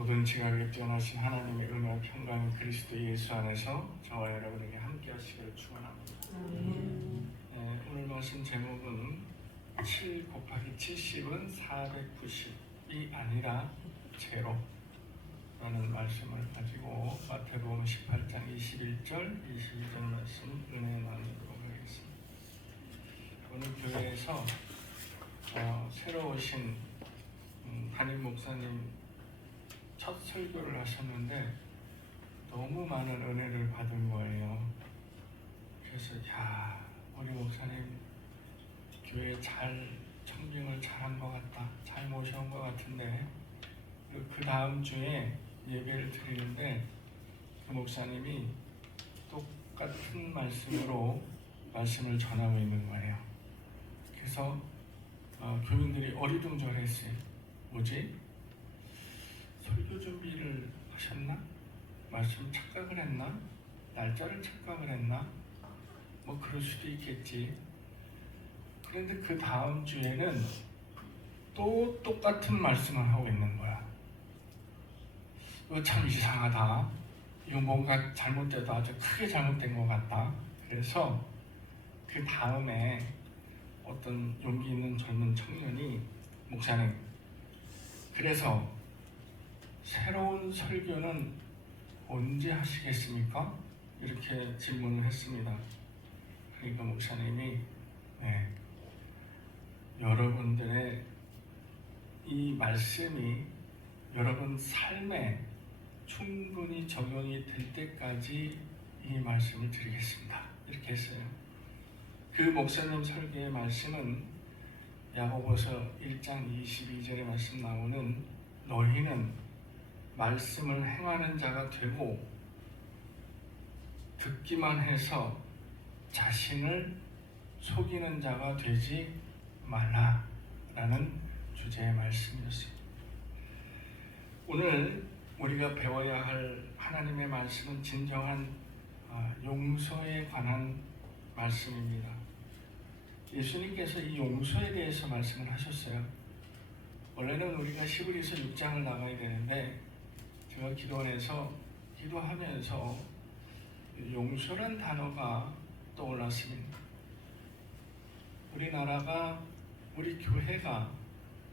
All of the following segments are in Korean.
모든 지각에 뛰어나신 하나님의 은혜와 평강이 그리스도 예수 안에서 저와 여러분에게 함께 하시기를 축원합니다. 오늘 말씀 제목은 7 곱하기 70은 490이 아니라 제로라는 말씀을 가지고 마태복음 18장 21절 22절 말씀 은혜 나누도록 하겠습니다. 오늘 교회에서 새로 오신 담임 목사님 첫 설교를 하셨는데 너무 많은 은혜를 받은 거예요. 그래서 우리 목사님 교회 잘 청빙을 잘한 것 같다, 잘 모셔온 것 같은데, 그 다음 주에 예배를 드리는데 그 목사님이 똑같은 말씀으로 말씀을 전하고 있는 거예요. 그래서 교민들이 어리둥절했어요. 뭐지? 설교 준비를 하셨나? 말씀 착각을 했나? 날짜를 착각을 했나? 뭐 그럴 수도 있겠지. 그런데 그 다음 주에는 또 똑같은 말씀을 하고 있는 거야. 이거 참 이상하다. 이거 뭔가 잘못돼도 아주 크게 잘못된 것 같다. 그래서 그 다음에 어떤 용기 있는 젊은 청년이 목사님, 그래서 새로운 설교는 언제 하시겠습니까? 이렇게 질문을 했습니다. 그러니까 목사님이 여러분들의 이 말씀이 여러분 삶에 충분히 적용이 될 때까지 이 말씀을 드리겠습니다. 이렇게 했어요. 그 목사님 설교의 말씀은 야고보서 1장 22절에 말씀 나오는 너희는 말씀을 행하는 자가 되고 듣기만 해서 자신을 속이는 자가 되지 말라라는 주제의 말씀이었습니다. 오늘 우리가 배워야 할 하나님의 말씀은 진정한 용서에 관한 말씀입니다. 예수님께서 이 용서에 대해서 말씀을 하셨어요. 원래는 우리가 히브리서 6장을 나가야 되는데 제가 기도원에서 기도하면서 용서란 단어가 떠올랐습니다. 우리나라가, 우리 교회가,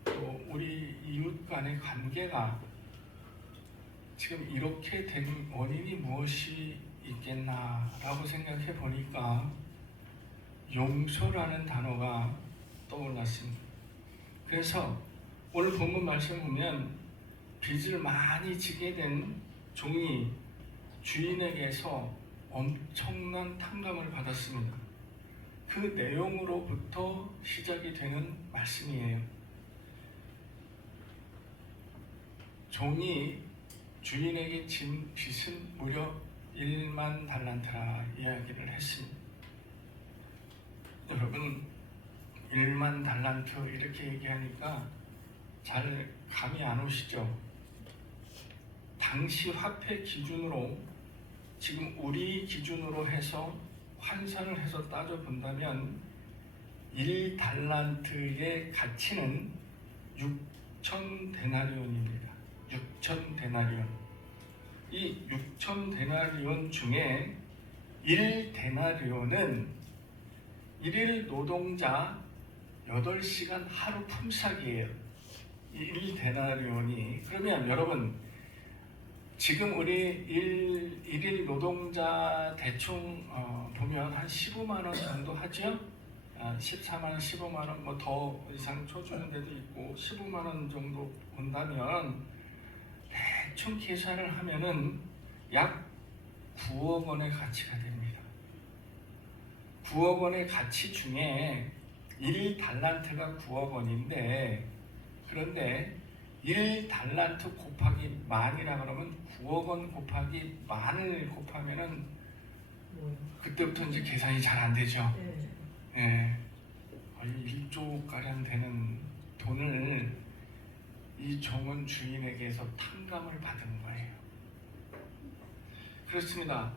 또 우리 이웃 간의 관계가 지금 이렇게 된 원인이 무엇이 있겠나라고 생각해 보니까 용서라는 단어가 떠올랐습니다. 그래서 오늘 본문 말씀 보면 빚을 많이 지게 된 종이 주인에게서 엄청난 탕감을 받았습니다. 그 내용으로부터 시작이 되는 말씀이에요. 종이 주인에게 진 빚은 무려 1만 달란트라 이야기를 했습니다. 여러분, 1만 달란트 이렇게 얘기하니까 잘 감이 안 오시죠? 당시 화폐 기준으로, 지금 우리 기준으로 해서 환산을 해서 따져본다면 1달란트의 가치는 6,000데나리온입니다. 6,000데나리온. 이 6,000데나리온 중에 1데나리온은 1일 노동자 8시간 하루 품삯이에요. 이 1데나리온이. 그러면 여러분, 지금 우리 1일 노동자 대충 보면 한 15만원 정도 하죠? 14만원, 15만원, 뭐 더 이상 쳐주는 데도 있고 15만원 정도 본다면 대충 계산을 하면은 약 9억 원의 가치가 됩니다. 9억 원의 가치 중에 1달란트가 9억 원인데, 그런데 1달란트 곱하기 만이라 그러면 9억 원 곱하기 만을 곱하면은 그때부터 이제 계산이 잘 안 되죠. 네. 1조가량 되는 돈을 이 종은 주인에게서 탕감을 받은 거예요. 그렇습니다.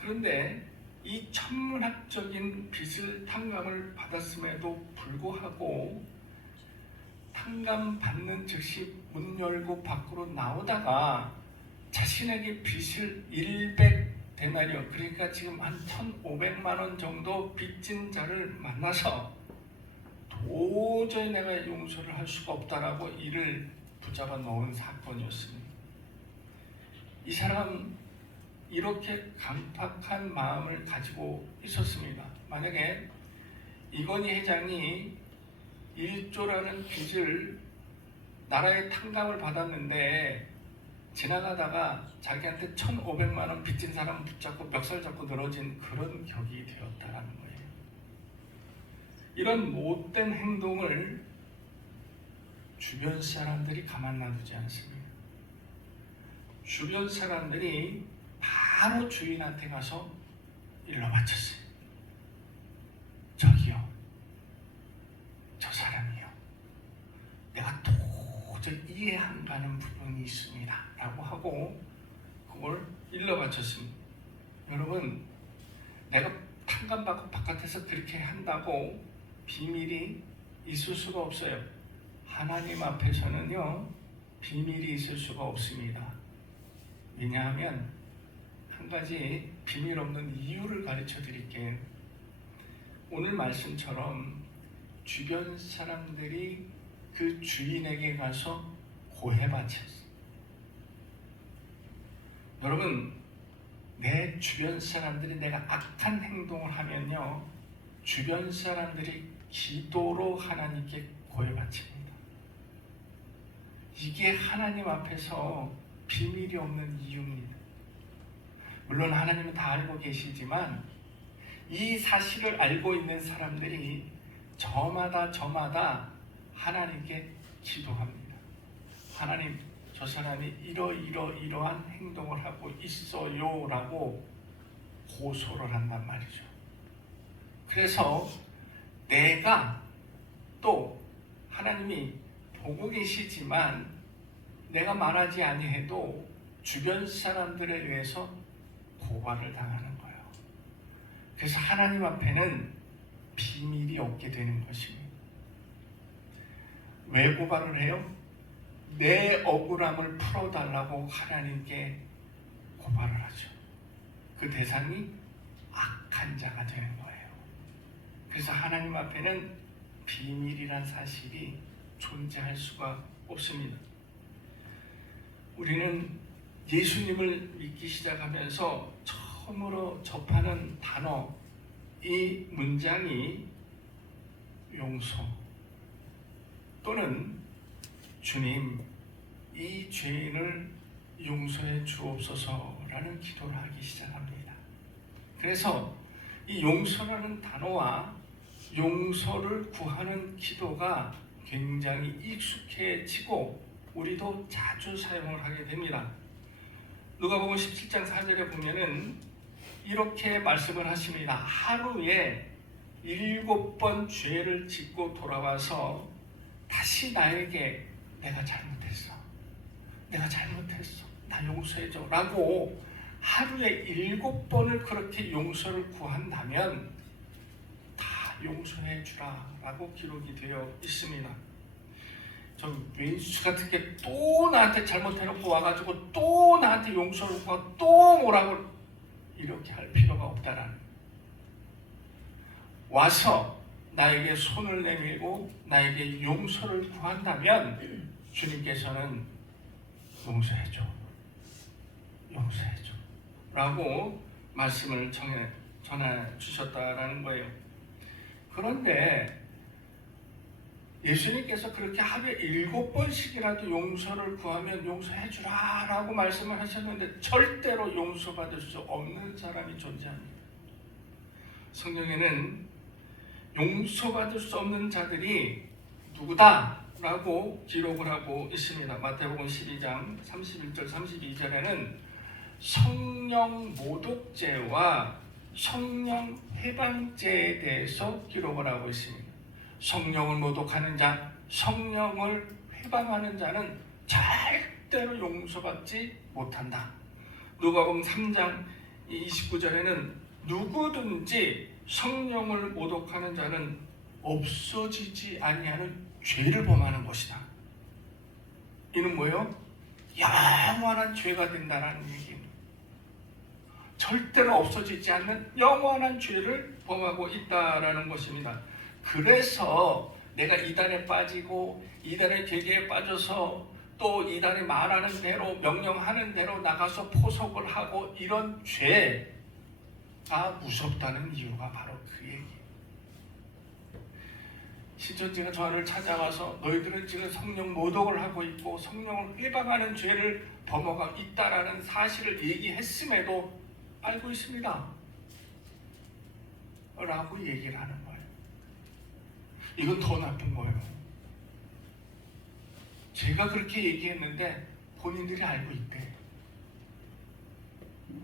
그런데 이 천문학적인 빚을 탕감을 받았음에도 불구하고 탕감 받는 즉시 문 열고 밖으로 나오다가 자신에게 빚을 100데나리온, 그러니까 지금 한 1,500만 원 정도 빚진 자를 만나서 도저히 내가 용서를 할 수가 없다라고 이를 붙잡아 놓은 사건이었습니다. 이 사람 이렇게 강팍한 마음을 가지고 있었습니다. 만약에 이건희 회장이 1조라는 빚을 나라의 탕감을 받았는데 지나가다가 자기한테 1,500만 원 빚진 사람 붙잡고 멱살 잡고 늘어진 그런 격이 되었다라는 거예요. 이런 못된 행동을 주변 사람들이 가만 놔두지 않습니다. 주변 사람들이 바로 주인한테 가서 일러 바쳤어요. 저기요, 저 사람이요, 내가 도저히 이해 안 가는 부분이 있습니다 라고 하고 그걸 일러 바쳤습니다. 여러분, 내가 탕감받고 바깥에서 그렇게 한다고 비밀이 있을 수가 없어요. 하나님 앞에서는요, 비밀이 있을 수가 없습니다. 왜냐하면 한 가지 비밀 없는 이유를 가르쳐 드릴게요. 오늘 말씀처럼 주변 사람들이 그 주인에게 가서 고해바쳤어요. 여러분, 내 주변 사람들이 내가 악한 행동을 하면요, 주변 사람들이 기도로 하나님께 고해바칩니다. 이게 하나님 앞에서 비밀이 없는 이유입니다. 물론 하나님은 다 알고 계시지만 이 사실을 알고 있는 사람들이 저마다 하나님께 기도합니다. 하나님, 저 사람이 이러한 행동을 하고 있어요 라고 고소를 한단 말이죠. 그래서 내가 또 하나님이 보고 계시지만 내가 말하지 아니해도 주변 사람들에 의해서 고발을 당하는 거예요. 그래서 하나님 앞에는 비밀이 없게 되는 것입니다. 왜 고발을 해요? 내 억울함을 풀어달라고 하나님께 고발을 하죠. 그 대상이 악한 자가 되는 거예요. 그래서 하나님 앞에는 비밀이란 사실이 존재할 수가 없습니다. 우리는 예수님을 믿기 시작하면서 처음으로 접하는 단어, 이 문장이 용서 또는 주님, 이 죄인을 용서해 주옵소서라는 기도를 하기 시작합니다. 그래서 이 용서라는 단어와 용서를 구하는 기도가 굉장히 익숙해지고 우리도 자주 사용을 하게 됩니다. 누가복음 17장 4절에 보면은 이렇게 말씀을 하십니다. 하루에 7번 죄를 짓고 돌아와서 다시 나에게 내가 잘못했어, 나 용서해줘 라고 하루에 7번을 그렇게 용서를 구한다면 다 용서해 주라 라고 기록이 되어 있습니다. 좀 왼수 같은 게 또 나한테 잘못해놓고 와가지고 또 나한테 용서를 구하고 또 뭐라고 이렇게 할 필요가 없다라는, 와서 나에게 손을 내밀고 나에게 용서를 구한다면 주님께서는 용서해줘 라고 말씀을 전해 주셨다라는 거예요. 그런데 예수님께서 그렇게 하루에 7번씩이라도 용서를 구하면 용서해주라 라고 말씀을 하셨는데 절대로 용서받을 수 없는 사람이 존재합니다. 성경에는 용서받을 수 없는 자들이 누구다 라고 기록을 하고 있습니다. 마태복음 12장 31절 32절에는 성령 모독죄와 성령 회방죄에 대해서 기록을 하고 있습니다. 성령을 모독하는 자, 성령을 회방하는 자는 절대로 용서받지 못한다. 누가복음 3장 29절에는 누구든지 성령을 모독하는 자는 없어지지 아니하는 죄를 범하는 것이다. 이는 뭐예요? 영원한 죄가 된다라는 얘기입니다. 절대로 없어지지 않는 영원한 죄를 범하고 있다라는 것입니다. 그래서 내가 이단에 빠지고 이단의 계계에 빠져서 또 이단이 말하는 대로 명령하는 대로 나가서 포석을 하고 이런 죄가 무섭다는 이유가 바로 그 얘기예요. 신천지가 저를 찾아와서 너희들은 지금 성령 모독을 하고 있고 성령을 회방하는 죄를 범하고 있다라는 사실을 얘기했음에도 알고 있습니다 라고 얘기를 하는 거예요. 이건 더 나쁜 거예요. 제가 그렇게 얘기했는데 본인들이 알고 있대.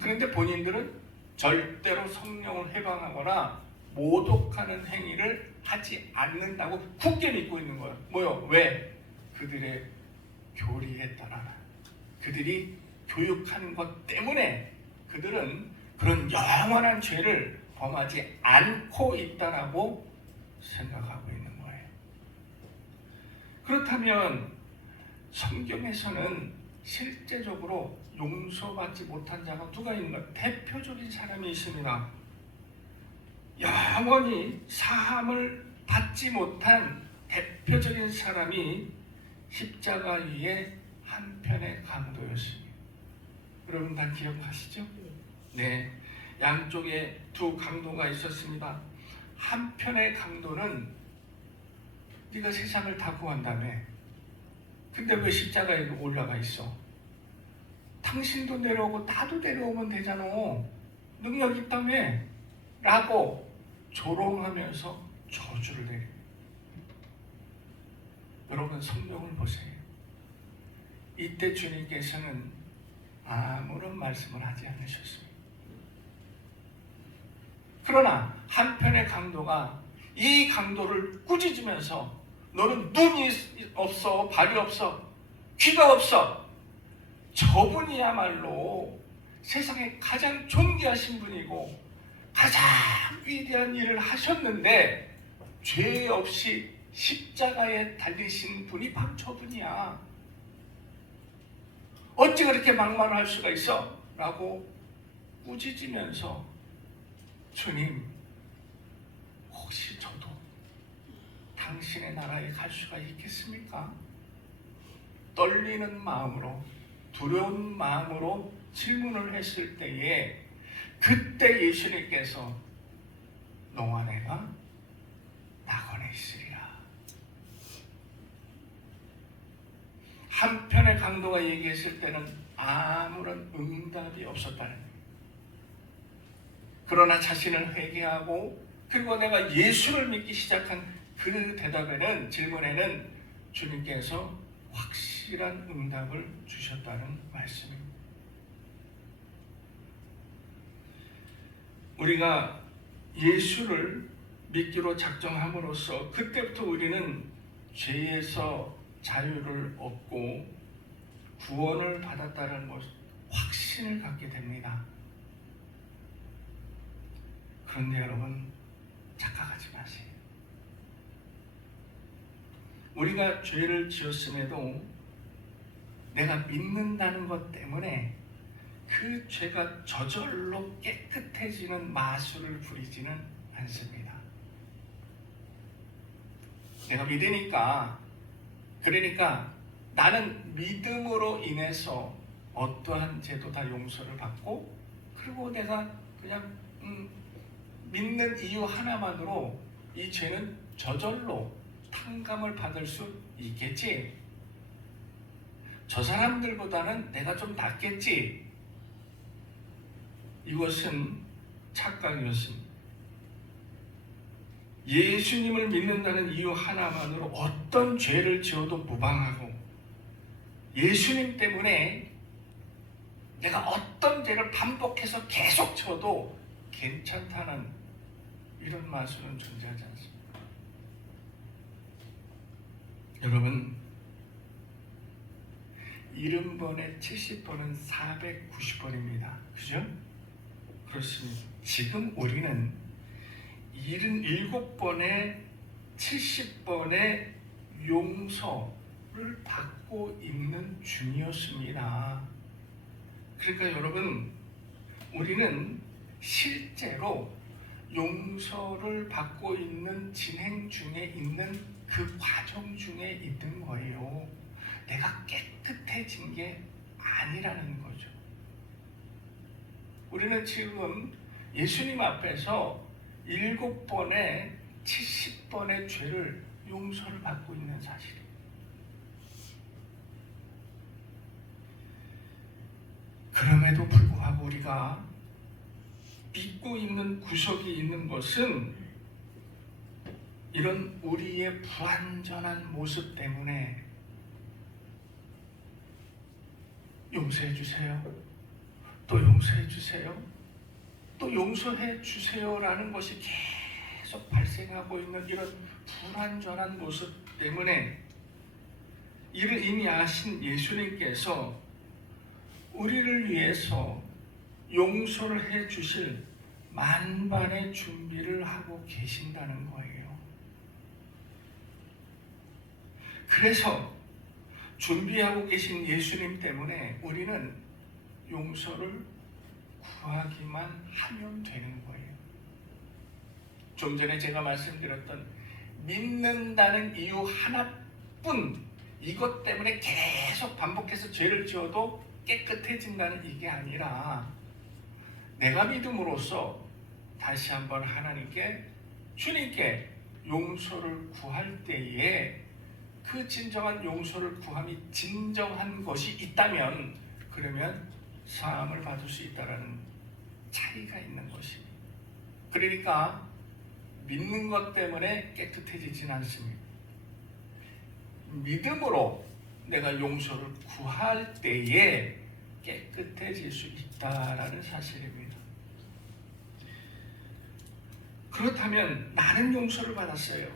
그런데 본인들은 절대로 성령을 회방하거나 모독하는 행위를 하지 않는다고 굳게 믿고 있는 거예요. 뭐요? 왜? 그들의 교리에 따라 그들이 교육하는 것 때문에 그들은 그런 영원한 죄를 범하지 않고 있다라고 생각하고 있는 거예요. 그렇다면 성경에서는 실제적으로 용서받지 못한 자가 누가 있는가? 대표적인 사람이 있습니다. 영원히 사함을 받지 못한 대표적인 사람이 십자가 위에 한편의 강도였습니다. 여러분 다 기억하시죠? 네, 양쪽에 두 강도가 있었습니다. 한편의 강도는 네가 세상을 다 구한다며. 근데 왜 십자가에 올라가 있어? 당신도 내려오고 나도 내려오면 되잖아. 능력 있다며. 라고 조롱하면서 저주를 내립니다. 여러분 성경을 보세요. 이때 주님께서는 아무런 말씀을 하지 않으셨습니다. 그러나 한편의 강도가 이 강도를 꾸짖으면서 너는 눈이 없어, 발이 없어, 귀가 없어. 저분이야말로 세상에 가장 존귀하신 분이고 가장 위대한 일을 하셨는데 죄 없이 십자가에 달리신 분이 바로 저분이야. 어찌 그렇게 막말할 수가 있어? 라고 꾸짖으면서 주님, 혹시 저도 당신의 나라에 갈 수가 있겠습니까? 떨리는 마음으로, 두려운 마음으로 질문을 했을 때에 그때 예수님께서 너와 내가 낙원에 있으리라. 한편의 강도가 얘기했을 때는 아무런 응답이 없었다는 거예요. 그러나 자신을 회개하고 그리고 내가 예수를 믿기 시작한 그 대답에는, 질문에는 주님께서 확실한 응답을 주셨다는 말씀입니다. 우리가 예수를 믿기로 작정함으로써 그때부터 우리는 죄에서 자유를 얻고 구원을 받았다는 것, 확신을 갖게 됩니다. 그런데 여러분, 착각하지 마세요. 우리가 죄를 지었음에도 내가 믿는다는 것 때문에 그 죄가 저절로 깨끗해지는 마술을 부리지는 않습니다. 내가 믿으니까, 그러니까 나는 믿음으로 인해서 어떠한 죄도 다 용서를 받고, 그리고 내가 그냥 믿는 이유 하나만으로 이 죄는 저절로 탕감을 받을 수 있겠지. 저 사람들보다는 내가 좀 낫겠지. 이것은 착각이었습니다. 예수님을 믿는다는 이유 하나만으로 어떤 죄를 지어도 무방하고, 예수님 때문에 내가 어떤 죄를 반복해서 계속 지어도 괜찮다는 이런 마술은 존재하지 않습니다. 여러분, 70번에 70번은 490번입니다. 그죠? 그렇습니다. 지금 우리는 77번에 70번에 용서를 받고 있는 중이었습니다. 그러니까 여러분, 우리는 실제로 용서를 받고 있는 진행 중에 있는 그 과정 중에 있는 거예요. 내가 깨끗해진 게 아니라는 거죠. 우리는 지금 예수님 앞에서 7번에 70번의 죄를 용서를 받고 있는 사실이에요. 그럼에도 불구하고 우리가 믿고 있는 구석이 있는 것은 이런 우리의 불완전한 모습 때문에 용서해 주세요, 또 용서해 주세요, 또 용서해 주세요라는 것이 계속 발생하고 있는 이런 불완전한 모습 때문에 이를 이미 아신 예수님께서 우리를 위해서 용서를 해 주실 만반의 준비를 하고 계신다는 거예요. 그래서 준비하고 계신 예수님 때문에 우리는 용서를 구하기만 하면 되는 거예요. 좀 전에 제가 말씀드렸던 믿는다는 이유 하나뿐, 이것 때문에 계속 반복해서 죄를 지어도 깨끗해진다는 이게 아니라 내가 믿음으로써 다시 한번 하나님께, 주님께 용서를 구할 때에 그 진정한 용서를 구함이 진정한 것이 있다면 그러면 사함을 받을 수 있다는 차이가 있는 것입니다. 그러니까 믿는 것 때문에 깨끗해지진 않습니다. 믿음으로 내가 용서를 구할 때에 깨끗해질 수 있다라는 사실입니다. 그렇다면 나는 용서를 받았어요.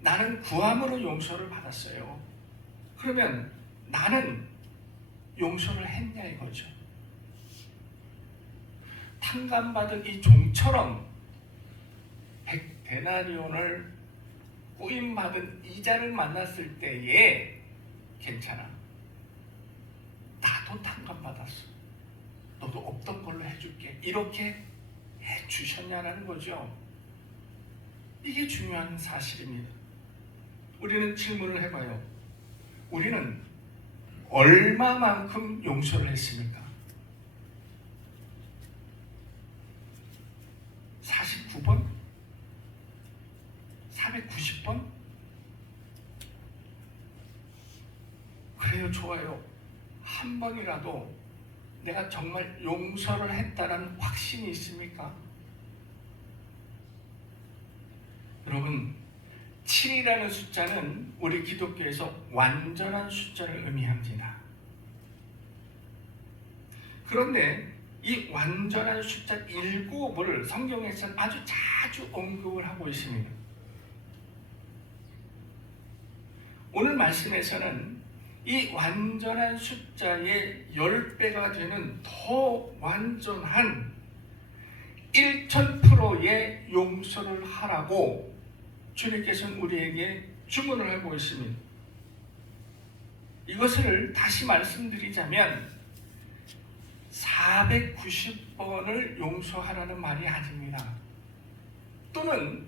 나는 구함으로 용서를 받았어요. 그러면 나는 용서를 했냐 이거죠. 탕감받은 이 종처럼 100데나리온을 꾸임받은 이자를 만났을 때에 괜찮아, 나도 탕감받았어, 너도 없던 걸로 해줄게, 이렇게 해주셨냐는 거죠. 이게 중요한 사실입니다. 우리는 질문을 해봐요. 우리는 얼마만큼 용서를 했습니까? 49번? 490번? 그래요, 좋아요. 한 번이라도 내가 정말 용서를 했다는 확신이 있습니까? 여러분, 7이라는 숫자는 우리 기독교에서 완전한 숫자를 의미합니다. 그런데 이 완전한 숫자 7을 성경에서는 아주 자주 언급을 하고 있습니다. 오늘 말씀에서는 이 완전한 숫자의 10배가 되는 더 완전한 1000%의 용서를 하라고 주님께서는 우리에게 주문을 하고 있습니다. 이것을 다시 말씀드리자면 490번을 용서하라는 말이 아닙니다. 또는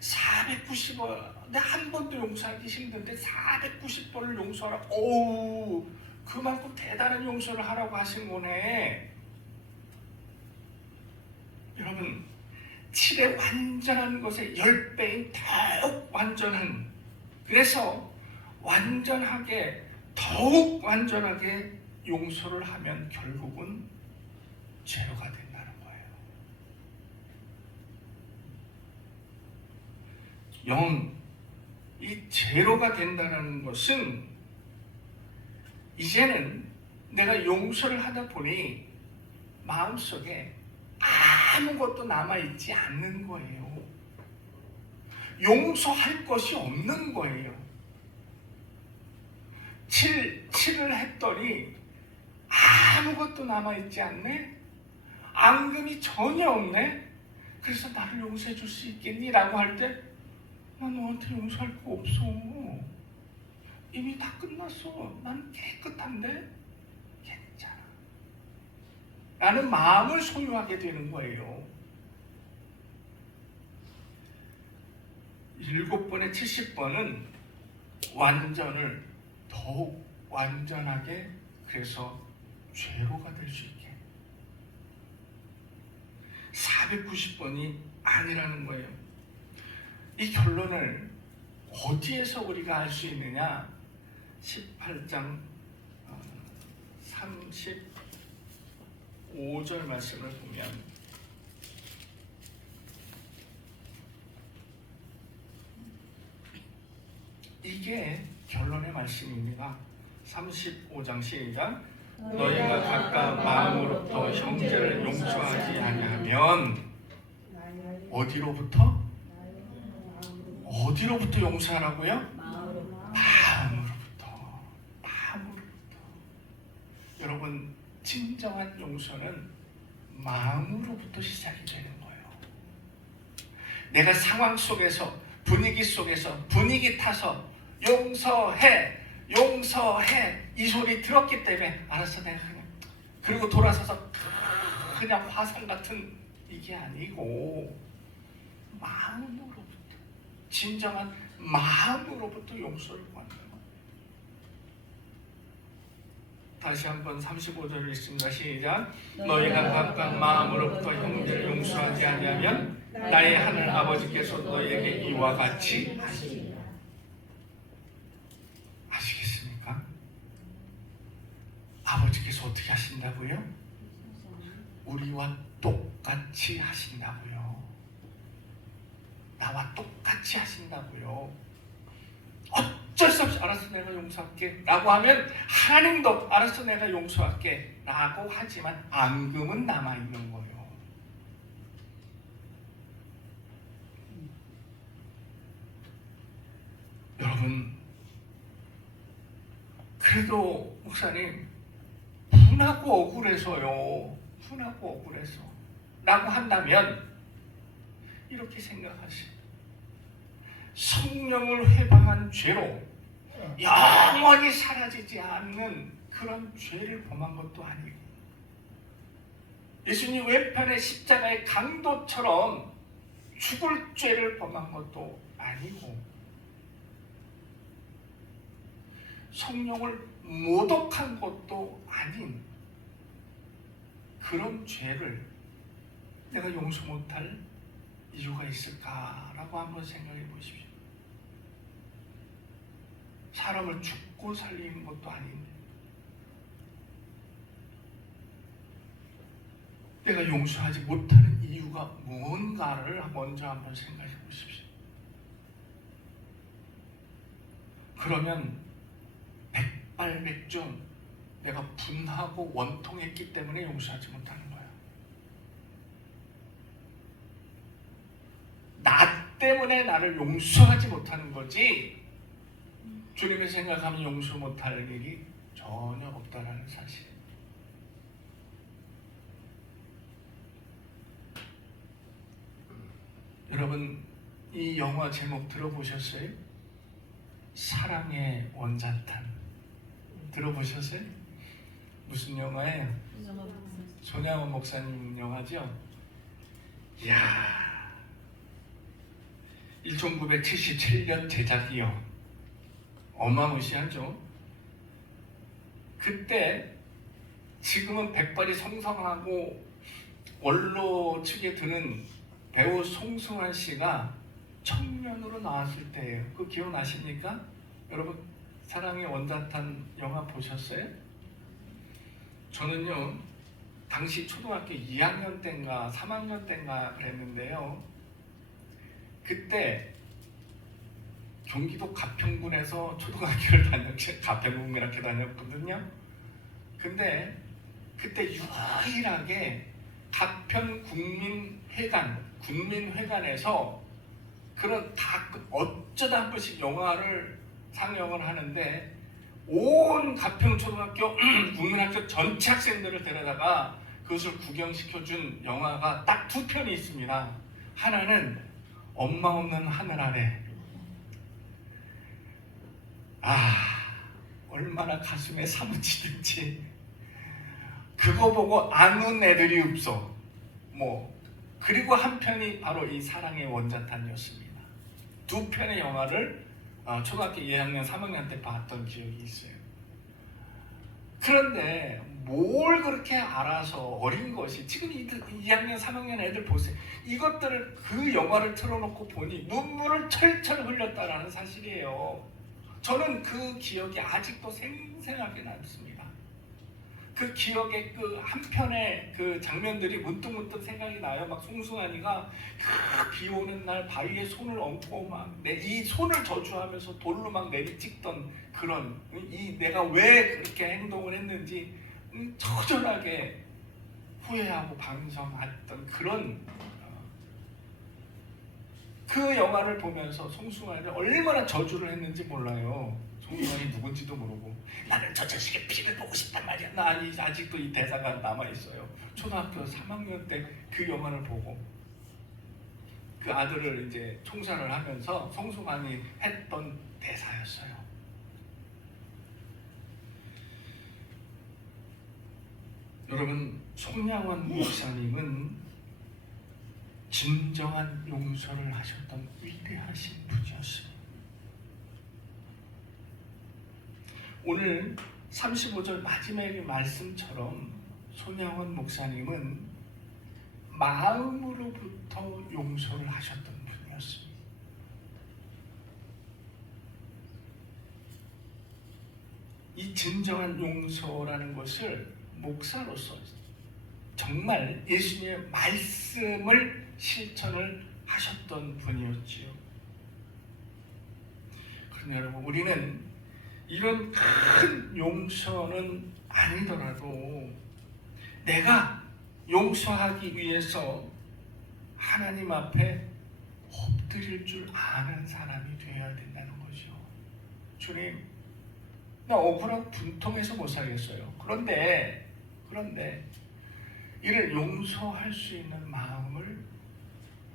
490번, 한 번도 용서하기 힘든데 490번을 용서하라. 오우, 그만큼 대단한 용서를 하라고 하신 거네. 여러분, 7의 완전한 것의 10배인 더욱 완전한, 그래서 완전하게, 더욱 완전하게 용서를 하면 결국은 제로가 된다는 거예요. 이 제로가 된다는 것은 이제는 내가 용서를 하다 보니 마음속에 아무것도 남아있지 않는 거예요. 용서할 것이 없는 거예요. 7을 했더니 아무것도 남아있지 않네? 앙금이 전혀 없네? 그래서 나를 용서해 줄 수 있겠니? 라고 할 때 나 너한테 용서할 거 없어. 이미 다 끝났어. 난 깨끗한데 괜찮아. 라는 마음을 소유하게 되는 거예요. 7번에 70번은 완전을 더욱 완전하게, 그래서 죄로가 될 수 있게. 490번이 아니라는 거예요. 이 결론을 어디에서 우리가 알 수 있느냐? 18장 35절 말씀을 보면, 이게 결론의 말씀입니다. 35장 시작. 너희가 각각 마음으로부터 형제를 용서하지 아니하면, 어디로부터? 어디로부터 용서하라고요? 마음으로부터. 여러분, 진정한 용서는 마음으로부터 시작이 되는 거예요. 내가 상황 속에서, 분위기 속에서, 분위기 타서 용서해 이 소리 들었기 때문에 알았어, 내가 그냥, 그리고 돌아서서 그냥 화상 같은, 이게 아니고 마음으로부터, 진정한 마음으로부터 용서를 구하는 거예요. 다시 한번 35절을 읽습니다. 시작. 너희가 각각 마음으로부터 형제를 용서하지 아니하면 나의 하늘 아버지께서 너희에게 이와 같이 하시리라. 아시겠습니까? 아버지께서 어떻게 하신다고요? 우리와 똑같이 하신다고요. 나와 똑같이 하신다고요. 어쩔 수 없이 알았어, 내가 용서할게 라고 하면, 하나님도 알았어, 내가 용서할게 라고 하지만 앙금은 남아있는 거예요. 여러분, 그래도 목사님 분하고 억울해서요, 분하고 억울해서 라고 한다면, 이렇게 생각하시오. 성령을 회방한 죄로 영원히 사라지지 않는 그런 죄를 범한 것도 아니고, 예수님 왼편의 십자가의 강도처럼 죽을 죄를 범한 것도 아니고, 성령을 모독한 것도 아닌 그런 죄를 내가 용서 못할 이유가 있을까라고 한번 생각해 보십시오. 사람을 죽고 살리는 것도 아닌데 내가 용서하지 못하는 이유가 뭔가를 먼저 한번 생각해 보십시오. 그러면 백발백중 내가 분하고 원통했기 때문에 용서하지 못하는 거예요. 나 때문에 나를 용서하지 못하는 거지, 주님이 생각하면 용서 못할 일이 전혀 없다는 사실. 여러분, 이 영화 제목 들어보셨어요? 사랑의 원자탄. 들어보셨어요? 무슨 영화예요? 손양원 목사님 영화죠? 이야, 1977년 제작이요. 어마무시하죠. 그때 지금은 백발이 성성하고 원로 측에 드는 배우 송승환 씨가 청년으로 나왔을 때예요. 그거 기억나십니까? 여러분, 사랑의 원자탄 영화 보셨어요? 저는요, 당시 초등학교 2학년 때인가 3학년 때인가 그랬는데요, 그때 경기도 가평군에서 초등학교를 가평군이렇게 다녔거든요. 근데 그때 유일하게 군민회관에서 그런 가끔 어쩌다 한 번씩 영화를 상영을 하는데, 온 가평초등학교 국민학교 전체 학생들을 데려다가 그것을 구경시켜준 영화가 딱 2편이 있습니다. 하나는 엄마 없는 하늘 아래. 얼마나 가슴에 사무치든지 그거 보고 안 운 애들이 없어. 그리고 한 편이 바로 이 사랑의 원자탄이었습니다. 두 편의 영화를 초등학교 2학년, 3학년 때 봤던 기억이 있어요. 그런데 뭘 그렇게 알아서 어린 것이 지금 2학년, 3학년 애들 보세요. 이것들을 그 영화를 틀어놓고 보니 눈물을 철철 흘렸다라는 사실이에요. 저는 그 기억이 아직도 생생하게 남습니다. 그 기억의 그 한편의 그 장면들이 문득문득 생각이 나요. 막 송승환이가 비 오는 날 바위에 손을 얹고 막 이 손을 저주하면서 돌로 막 내리찍던 그런 내가 왜 그렇게 행동을 했는지 처절하게 후회하고 반성했던 그런 그 영화를 보면서 송승환이 얼마나 저주를 했는지 몰라요. 송승환이 누군지도 모르고 나는 저 자식의 피를 보고 싶단 말이야. 나 아직도 이 대사가 남아있어요. 초등학교 3학년 때 그 영화를 보고 그 아들을 이제 총살을 하면서 송승환이 했던 대사였어요. 여러분, 송양원 목사님은 진정한 용서를 하셨던 위대하신 분이었습니다. 오늘 35절 마지막의 말씀처럼 손양원 목사님은 마음으로부터 용서를 하셨던 분이었습니다. 이 진정한 용서라는 것을 목사로서 정말 예수님의 말씀을 실천을 하셨던 분이었지요. 그런데 여러분, 우리는 이런 큰 용서는 아니더라도 내가 용서하기 위해서 하나님 앞에 엎드릴 줄 아는 사람이 되어야 된다는 거죠. 주님, 나 억울하고 분통해서 못 살겠어요. 그런데 이를 용서할 수 있는 마음을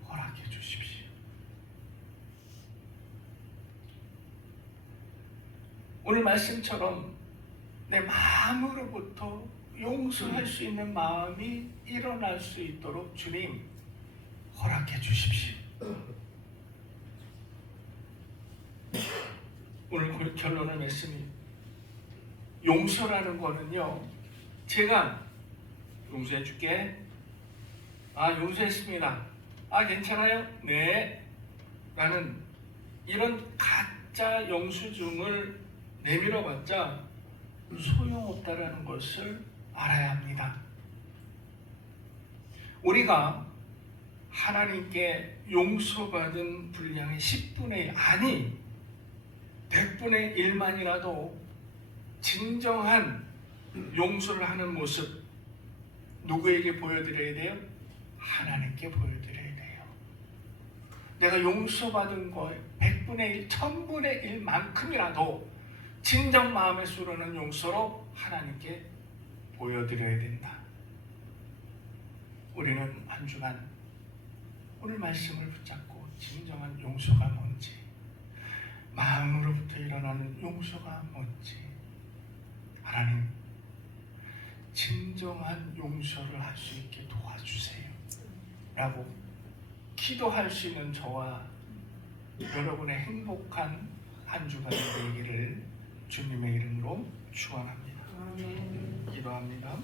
허락해 주십시오. 오늘 말씀처럼 내 마음으로부터 용서할 수 있는 마음이 일어날 수 있도록 주님 허락해 주십시오. 오늘 결론의 말씀이 용서라는 거는요, 제가 용서해 줄게. 용서했습니다. 괜찮아요? 네. 라는 이런 가짜 영수증을 내밀어봤자 소용없다라는 것을 알아야 합니다. 우리가 하나님께 용서받은 분량의 10분의 1, 아니 100분의 1만이라도 진정한 용서를 하는 모습 누구에게 보여드려야 돼요? 하나님께 보여드려야 돼요. 내가 용서받은 거 100분의 1, 1000분의 1만큼이라도 진정 마음에 수르는 용서로 하나님께 보여드려야 된다. 우리는 한 주간 오늘 말씀을 붙잡고 진정한 용서가 뭔지, 마음으로부터 일어나는 용서가 뭔지, 하나님 진정한 용서를 할 수 있게 도와주세요 라고 기도할 수 있는 저와 여러분의 행복한 한 주간이 되기를 주님의 이름으로 축원합니다. 기도합니다.